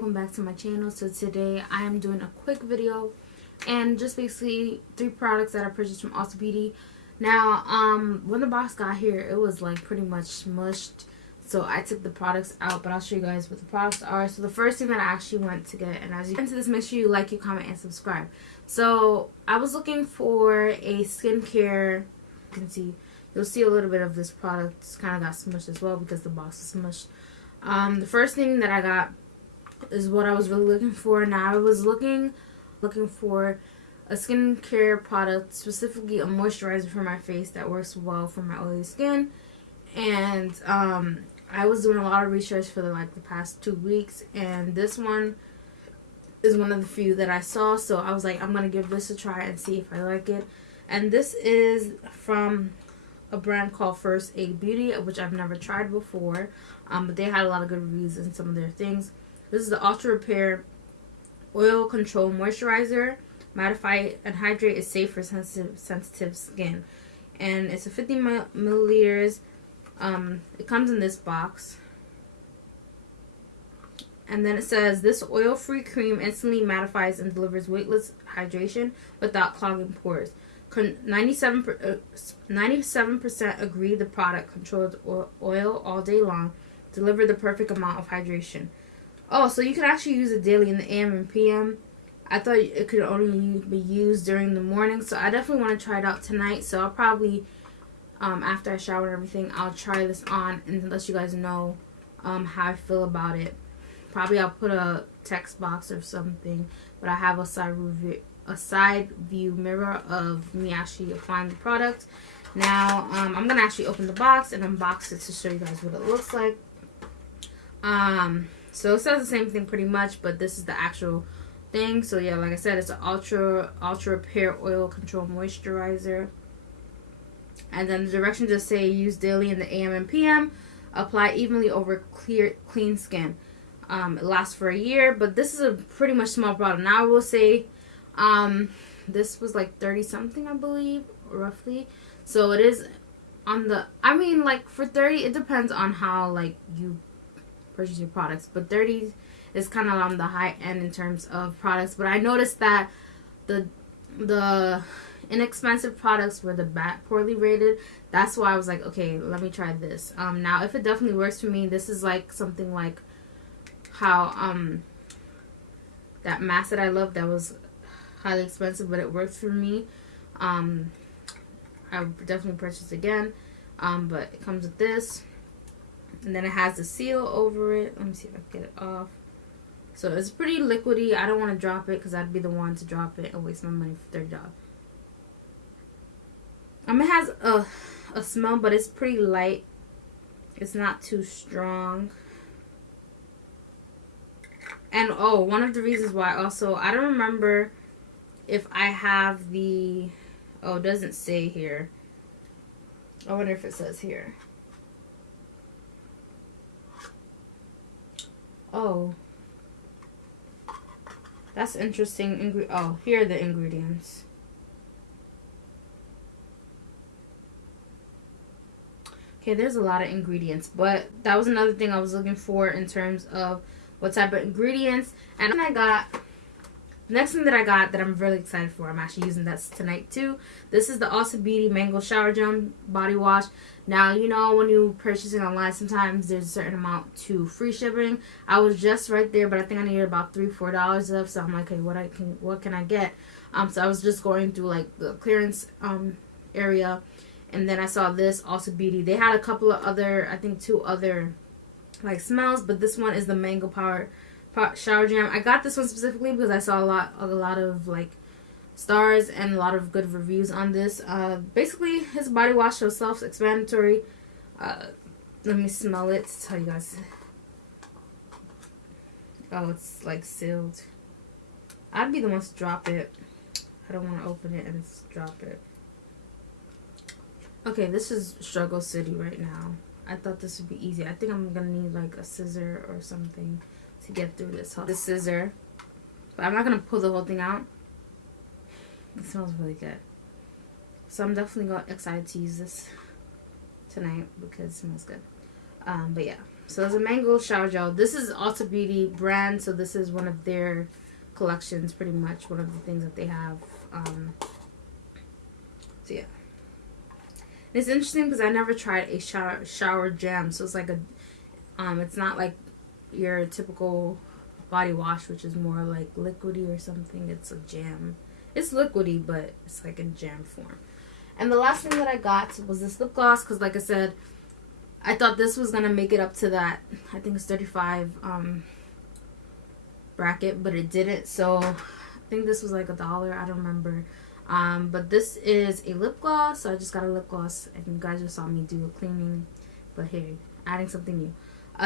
welcome back to my channel. So today I am doing a quick video and just basically 3 products that I purchased from Ulta Beauty. Now when the box got here, it was like pretty much smushed, so I took the products out, but I'll show you guys what the products are. So the first thing that I actually went to get, and as you get into this, make sure you like, you comment, and subscribe. So I was looking for a skincare. You can see, you'll see a little bit of this product kind of got smushed as well because the box was smushed. The first thing that I got is what I was really looking for. Now I was looking for a skincare product, specifically a moisturizer for my face that works well for my oily skin. And I was doing a lot of research for the past 2 weeks, and this one is one of the few that I saw. So I was like, I'm gonna give this a try and see if I like it. And this is from a brand called First Aid Beauty, which I've never tried before, but they had a lot of good reviews in some of their things. This is the Ultra Repair Oil Control Moisturizer. Mattify and hydrate is safe for sensitive skin, and it's a 50 milliliters. It comes in this box, and then it says this oil-free cream instantly mattifies and delivers weightless hydration without clogging pores. 97% agree the product controls oil all day long, deliver the perfect amount of hydration. Oh, so you can actually use it daily in the AM and PM. I thought it could only be used during the morning, so I definitely want to try it out tonight. So I'll probably, after I shower and everything, I'll try this on and let you guys know how I feel about it. Probably I'll put a text box or something, but I have a side view mirror of me actually applying the product. Now I'm gonna actually open the box and unbox it to show you guys what it looks like. So it says the same thing pretty much, but this is the actual thing. So yeah, like I said, it's an ultra repair oil control moisturizer, and then the directions just say use daily in the AM and PM, apply evenly over clean skin. It lasts for a year, but this is a pretty much small product. Now I will say this was like 30 something, I believe, roughly. So it is on the, I mean, like for 30, it depends on how you purchase your products, but 30 is kind of on the high end in terms of products. But I noticed that the inexpensive products were the poorly rated. That's why I was like, okay, let me try this. Now if it definitely works for me, this is like something like how that mask that I love that was highly expensive, but it worked for me. I would definitely purchase again. But it comes with this, and then it has the seal over it. Let me see if I can get it off. So it's pretty liquidy. I don't want to drop it because I'd be the one to drop it and waste my money for $30. It has a smell, but it's pretty light. It's not too strong. And oh, one of the reasons why also, I don't remember if I have the, oh, it doesn't say here. I wonder if it says here. Oh, that's interesting. Oh, here are the ingredients. Okay, there's a lot of ingredients, but that was another thing I was looking for in terms of what type of ingredients. And then I got, next thing that I got that I'm really excited for, I'm actually using that tonight too. This is the Ulta Beauty Mango Shower Gel Body Wash. Now, you know, when you purchase it online, sometimes there's a certain amount to free shipping. I was just right there, but I think I needed about $3-4 left. So I'm like, okay, what can I get? So I was just going through like the clearance area, and then I saw this Ulta Beauty. They had a couple of other, I think 2 other like smells, but this one is the Mango Power Shower Gel. I got this one specifically because I saw a lot of like stars and a lot of good reviews on this. Basically, his body wash is self-explanatory. Let me smell it to tell you guys. Oh, it's like sealed. I'd be the one to drop it. I don't want to open it and just drop it. Okay, this is Struggle City right now. I thought this would be easy. I think I'm gonna need like a scissor or something to get through this. The scissor, but I'm not gonna pull the whole thing out. It smells really good, so I'm definitely excited to use this tonight because it smells good. But yeah, So it's a mango shower gel. This is Ulta Beauty brand, so this is one of their collections, pretty much one of the things that they have. So yeah, and it's interesting because I never tried a shower gel. So it's like a it's not like your typical body wash, which is more like liquidy or something. It's a jam. It's liquidy, but it's like in jam form. And the last thing that I got was this lip gloss, because like I said, I thought this was gonna make it up to that, I think it's 35 bracket, but it didn't. So I think this was like $1, I don't remember. But this is a lip gloss, so I just got a lip gloss, and you guys just saw me do a cleaning, but here, adding something new.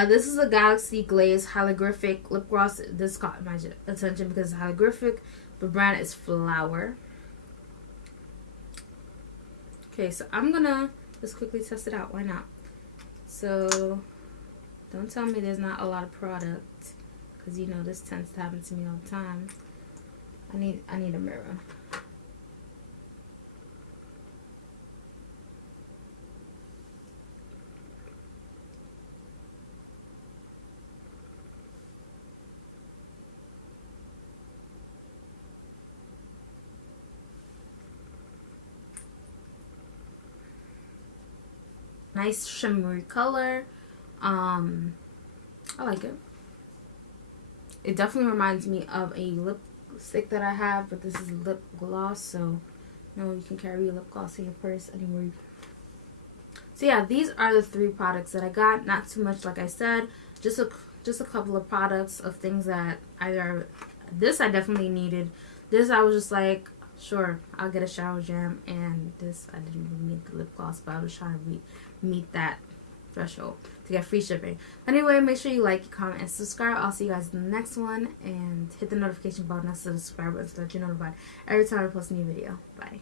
This is a Galaxy Glaze Holographic lip gloss. This caught my attention because it's holographic. The brand is Flower. Okay, so I'm gonna just quickly test it out. Why not? So don't tell me there's not a lot of product, because you know this tends to happen to me all the time. I need a mirror. Nice shimmery color. I like it. It definitely reminds me of a lipstick that I have, but this is lip gloss, so you know, you can carry your lip gloss in your purse anywhere. So yeah, these are the 3 products that I got. Not too much, like I said, just a couple of products of things that either this I definitely needed. This I was just like, sure, I'll get a shower gel, and this I didn't really need the lip gloss, but I was trying to meet that threshold to get free shipping. Anyway, make sure you like, comment, and subscribe. I'll see you guys in the next one, and hit the notification button next to the subscribe button so that you're notified every time I post a new video. Bye.